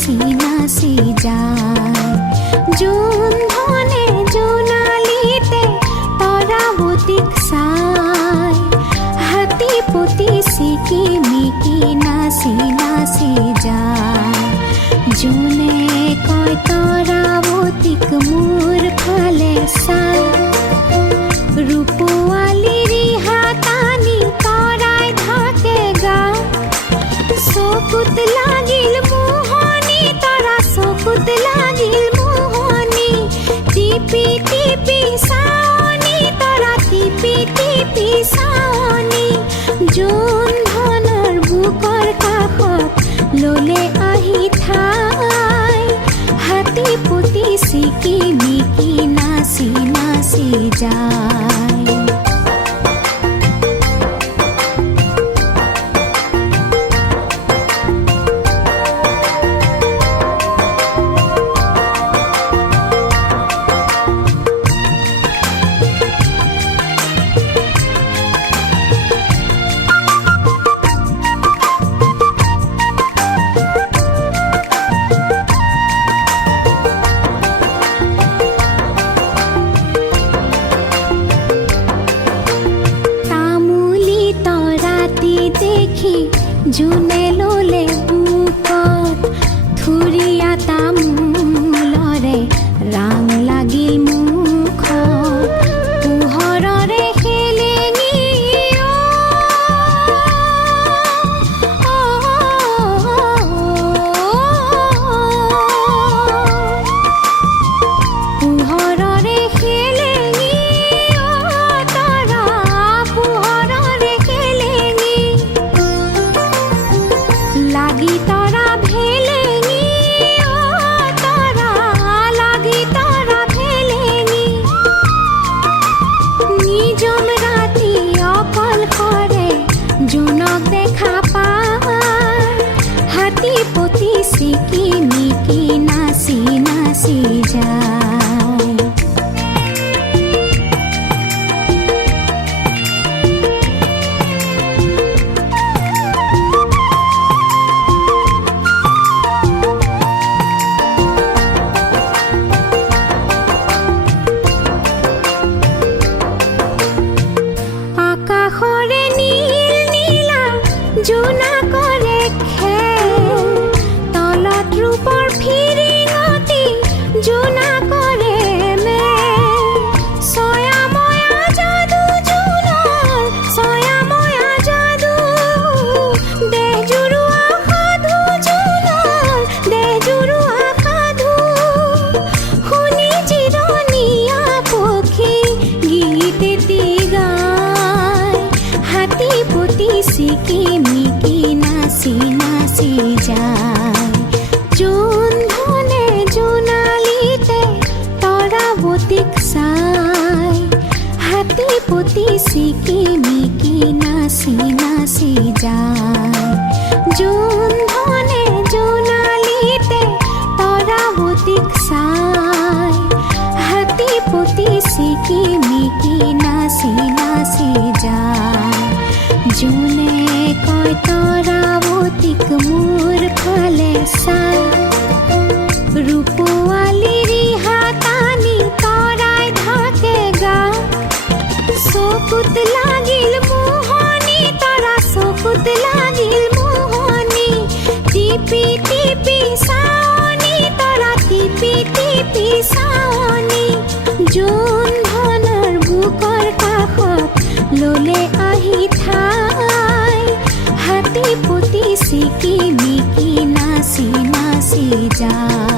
নাচি নাচি যায়। জোন ধনে জোনালিতে তৰাৱতীক চাই, হাতী পতি চিকিমিকি নাচি নাচি যায়। জোনে কয় তৰাৱতীক মোৰ ফালে চাই, ৰূপোৱালী ৰিহা টানি তৰাই থাকে গা। চকুত লাগিল মোহনী, তৰা চকুত লাগিল মোহনী। টিপি টিপি চাৱনী, তৰা টিপি টিপি চাৱনী। জোন ধনৰ বুকৰ কাষত ললে আহি ঠাই, হাতী পুতি চিকিমিকি নাচি নাচি যায়। জোনে ললে বুকত থুৰীয়া তামোলৰে ৰাং লাগিল মুখত। পোহৰৰে খেলেঙি পোহৰৰে খেলেঙি তৰা, পোহৰৰে খেলেঙি। লাগি তৰা ভেলেঙি তৰা, লাগি তৰা ভেলেঙি। নিজম ৰাতি অকলশৰে জোনক দেখা পায়, হাতী পতি চিকিমিকি নাচি নাচি যায়। আকাশৰে নীল নীলা জোনাকৰে খেল, তলত ৰূপৰ ফিৰিঙতি জোনাকৰে মেল। ছয়াময়া যাদু জোনৰ, ছয়াময়া যাদু। দেহ জুৰুৱা সাধু জোনৰ, দেহ জুৰুৱা সাধু। শুনি চিৰনিয়া পক্ষী গীত এটি গায়, হাতী পুতি চিকিমিকি নাচি নাচি যায়। জোন ধনে জোনালিতে তৰাৱতীক চাই, হাতী পুতি চিকিমিকি নাচি নাচি যায়। জোন ধনে জোনালিতে তৰাৱতীক চাই, হাতী পুতি চিকিমিকি নাচি নাচি যায়। জোনে কয় তৰাৱতীক মোৰ ফালে চাই, ৰূপোৱালী ৰিহা টানি তৰাই থাকে গা। চকুত লাগিল মোহনী, তৰা চকুত লাগিল মোহনী। টিপি টিপি চাৱনী, তৰা টিপি টিপি চাৱনী। জোন ধনৰ বুকৰ কাষত ললে আহি ঠাই, হাতী পুতি চিকিমিকি নাচি নাচি যায়।